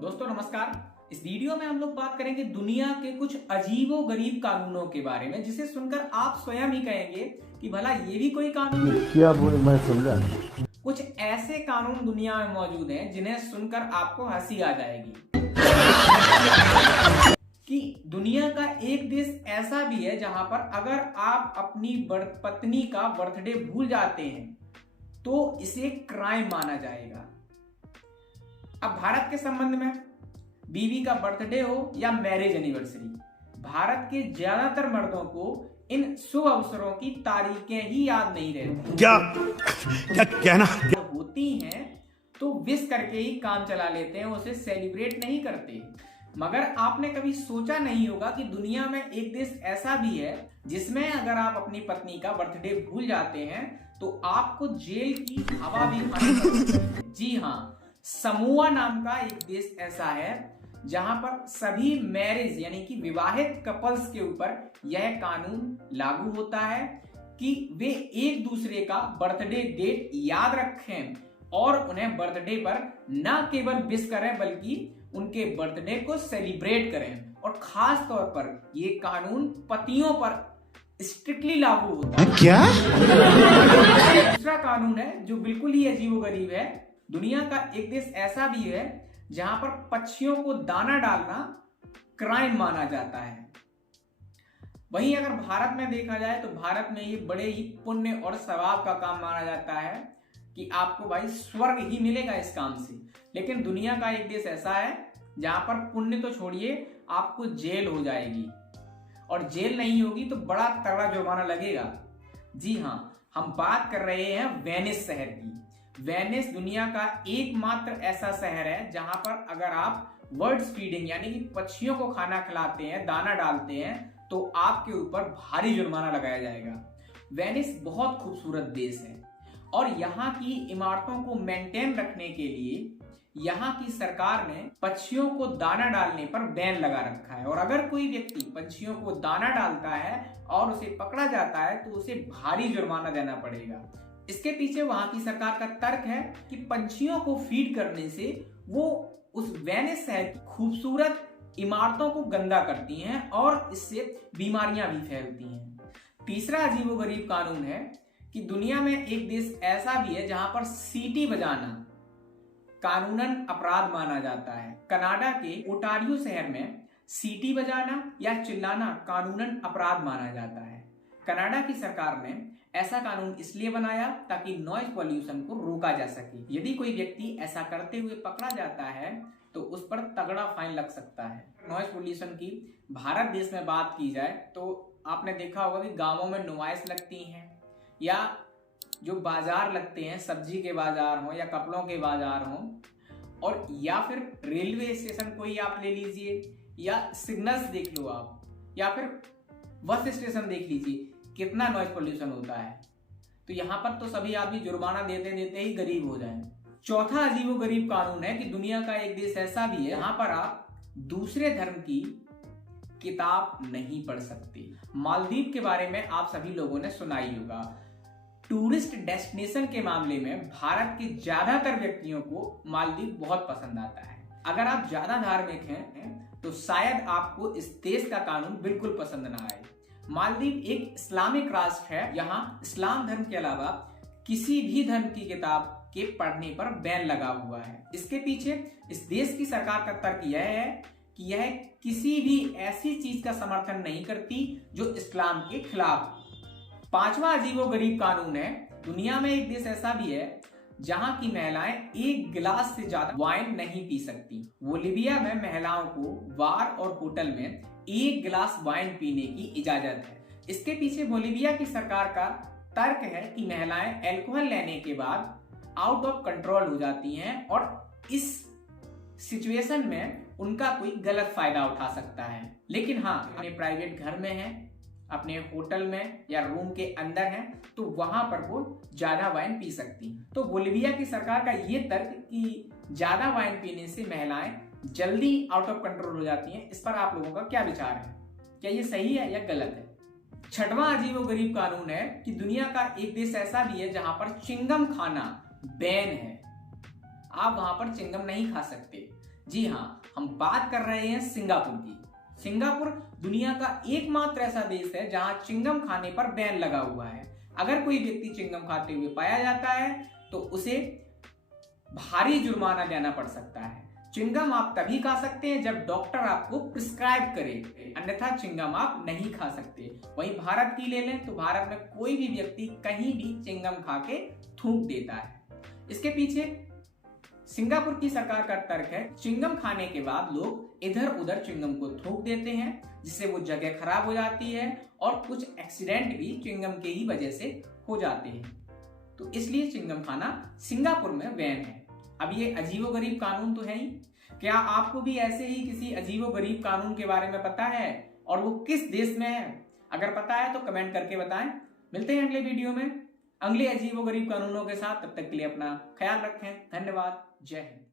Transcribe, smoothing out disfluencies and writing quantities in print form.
दोस्तों नमस्कार। इस वीडियो में हम लोग बात करेंगे दुनिया के कुछ अजीबो गरीब कानूनों के बारे में, जिसे सुनकर आप स्वयं ही कहेंगे कि भला ये भी कोई कानून है। क्या बोले मैं समझा। कुछ ऐसे कानून दुनिया में मौजूद हैं जिन्हें सुनकर आपको हंसी आ जाएगी कि दुनिया का एक देश ऐसा भी है जहां पर अगर आप अपनी पत्नी का बर्थडे भूल जाते हैं तो इसे क्राइम माना जाएगा। अब भारत के संबंध में बीवी का बर्थडे हो या मैरिज एनिवर्सरी, भारत के ज्यादातर मर्दों को इन शुभ अवसरों की तारीखें ही याद नहीं रहती। क्या कहना होती हैं तो विश करके ही काम चला लेते हैं, उसे सेलिब्रेट नहीं करते। मगर आपने कभी सोचा नहीं होगा कि दुनिया में एक देश ऐसा भी है जिसमें अगर आप अपनी पत्नी का बर्थडे भूल जाते हैं तो आपको जेल की हवा भी खानी पड़ती है। जी हाँ, समोआ नाम का एक देश ऐसा है जहां पर सभी मैरिज यानी कि विवाहित कपल्स के ऊपर यह कानून लागू होता है कि वे एक दूसरे का बर्थडे डेट याद रखें और उन्हें बर्थडे पर न केवल विश करें बल्कि उनके बर्थडे को सेलिब्रेट करें। और खास तौर पर यह कानून पतियों पर स्ट्रिक्टली लागू होता है। क्या? दूसरा कानून है जो बिल्कुल ही अजीबोगरीब है। दुनिया का एक देश ऐसा भी है जहां पर पक्षियों को दाना डालना क्राइम माना जाता है। वहीं अगर भारत में देखा जाए तो भारत में ये बड़े ही पुण्य और सवाब का काम माना जाता है कि आपको भाई स्वर्ग ही मिलेगा इस काम से। लेकिन दुनिया का एक देश ऐसा है जहां पर पुण्य तो छोड़िए, आपको जेल हो जाएगी, और जेल नहीं होगी तो बड़ा तगड़ा जुर्माना लगेगा। जी हाँ, हम बात कर रहे हैं वेनिस शहर की। वेनिस दुनिया का एकमात्र ऐसा शहर है जहां पर अगर आप बर्ड्स फीडिंग यानी कि पक्षियों को खाना खिलाते हैं, दाना डालते हैं, तो आपके ऊपर भारी जुर्माना लगाया जाएगा। वेनिस बहुत खूबसूरत देश है और यहाँ की इमारतों को मेंटेन रखने के लिए यहाँ की सरकार ने पक्षियों को दाना डालने पर बैन लगा रखा है। और अगर कोई व्यक्ति पक्षियों को दाना डालता है और उसे पकड़ा जाता है तो उसे भारी जुर्माना देना पड़ेगा। इसके पीछे वहां की सरकार का तर्क है कि पंछियों को फीड करने से वो उस वेनिस शहर की खूबसूरत इमारतों को गंदा करती हैं और इससे बीमारियां भी फैलती हैं। तीसरा अजीबोगरीब कानून है कि दुनिया में एक देश ऐसा भी है जहां पर सीटी बजाना कानूनन अपराध माना जाता है। कनाडा के ओटारियो शहर में सीटी बजाना या चिल्लाना कानूनन अपराध माना जाता है। कनाडा की सरकार ने ऐसा कानून इसलिए बनाया ताकि नॉइज पॉल्यूशन को रोका जा सके। यदि कोई व्यक्ति ऐसा करते हुए पकड़ा जाता है तो उस पर तगड़ा फाइन लग सकता है। नॉइज पॉल्यूशन की भारत देश में बात की जाए तो आपने देखा होगा कि गांवों में नुमाइश लगती हैं या जो बाजार लगते हैं, सब्जी के बाजार हों या कपड़ों के बाजार हों, और या फिर रेलवे स्टेशन कोई आप ले लीजिए या सिग्नल्स देख लो आप, या फिर बस स्टेशन देख लीजिए, कितना नॉइज पोल्यूशन होता है। तो यहाँ पर तो सभी आदमी जुर्माना देते देते ही गरीब हो जाएं। चौथा अजीबोगरीब कानून है कि दुनिया का एक देश ऐसा भी है जहां पर आप दूसरे धर्म की किताब नहीं पढ़ सकते। मालदीव के बारे में आप सभी लोगों ने सुना ही होगा। टूरिस्ट डेस्टिनेशन के मामले में भारत के ज्यादातर व्यक्तियों को मालदीव बहुत पसंद आता है। अगर आप ज्यादा धार्मिक हैं तो शायद आपको इस देश का कानून बिल्कुल पसंद ना आए। मालदीव एक इस्लामिक राष्ट्र है। यहाँ इस्लाम धर्म के अलावा किसी भी धर्म की किताब के पढ़ने पर बैन लगा हुआ है। इसके पीछे इस देश की सरकार का तर्क यह है कि यह किसी भी ऐसी चीज का समर्थन नहीं करती जो इस्लाम के खिलाफ। पांचवा अजीबोगरीब कानून है, दुनिया में एक देश ऐसा भी है जहां की महिलाएं एक गिलास से ज्यादा वाइन नहीं पी सकती। बोलिविया में महिलाओं को बार और होटल में एक गिलास वाइन पीने की इजाजत है। इसके पीछे बोलिविया की सरकार का तर्क है कि महिलाएं अल्कोहल लेने के बाद आउट ऑफ कंट्रोल हो जाती हैं और इस सिचुएशन में उनका कोई गलत फायदा उठा सकता है। लेकिन हाँ, अपने प्राइवेट घर में है, अपने होटल में या रूम के अंदर हैं तो वहां पर वो ज्यादा वाइन पी सकती हैं। तो बोलिविया की सरकार का ये तर्क कि ज्यादा वाइन पीने से महिलाएं जल्दी आउट ऑफ कंट्रोल हो जाती हैं, इस पर आप लोगों का क्या विचार है? क्या ये सही है या गलत है? छठवां अजीबोगरीब कानून है कि दुनिया का एक देश ऐसा भी है जहां पर चिंगम खाना बैन है। आप वहां पर चिंगम नहीं खा सकते। जी हाँ, हम बात कर रहे हैं सिंगापुर की। सिंगापुर दुनिया का एकमात्र ऐसा देश है जहां चिंगम खाने पर बैन लगा हुआ है। अगर कोई व्यक्ति चिंगम खाते हुए पाया जाता है तो उसे भारी जुर्माना देना पड़ सकता है। चिंगम आप तभी खा सकते हैं जब डॉक्टर आपको प्रिस्क्राइब करे, अन्यथा चिंगम आप नहीं खा सकते। वहीं भारत की ले लें तो भारत में कोई भी व्यक्ति कहीं भी चिंगम खा के थूक देता है। इसके पीछे सिंगापुर की सरकार का तर्क है, चिंगम खाने के बाद लोग इधर उधर चिंगम को थूक देते हैं, जिससे वो जगह खराब हो जाती है और कुछ एक्सीडेंट भी चिंगम के ही वजह से हो जाते हैं। तो इसलिए चिंगम खाना सिंगापुर में बैन है। अब ये अजीबोगरीब कानून तो है ही। क्या आपको भी ऐसे ही किसी अजीबोगरीब कानून के बारे में पता है और वो किस देश में है? अगर पता है तो कमेंट करके बताएं। मिलते हैं अगले वीडियो में अगले अजीबोगरीब कानूनों के साथ। तब तक के लिए अपना ख्याल रखें। धन्यवाद। जय हिंद।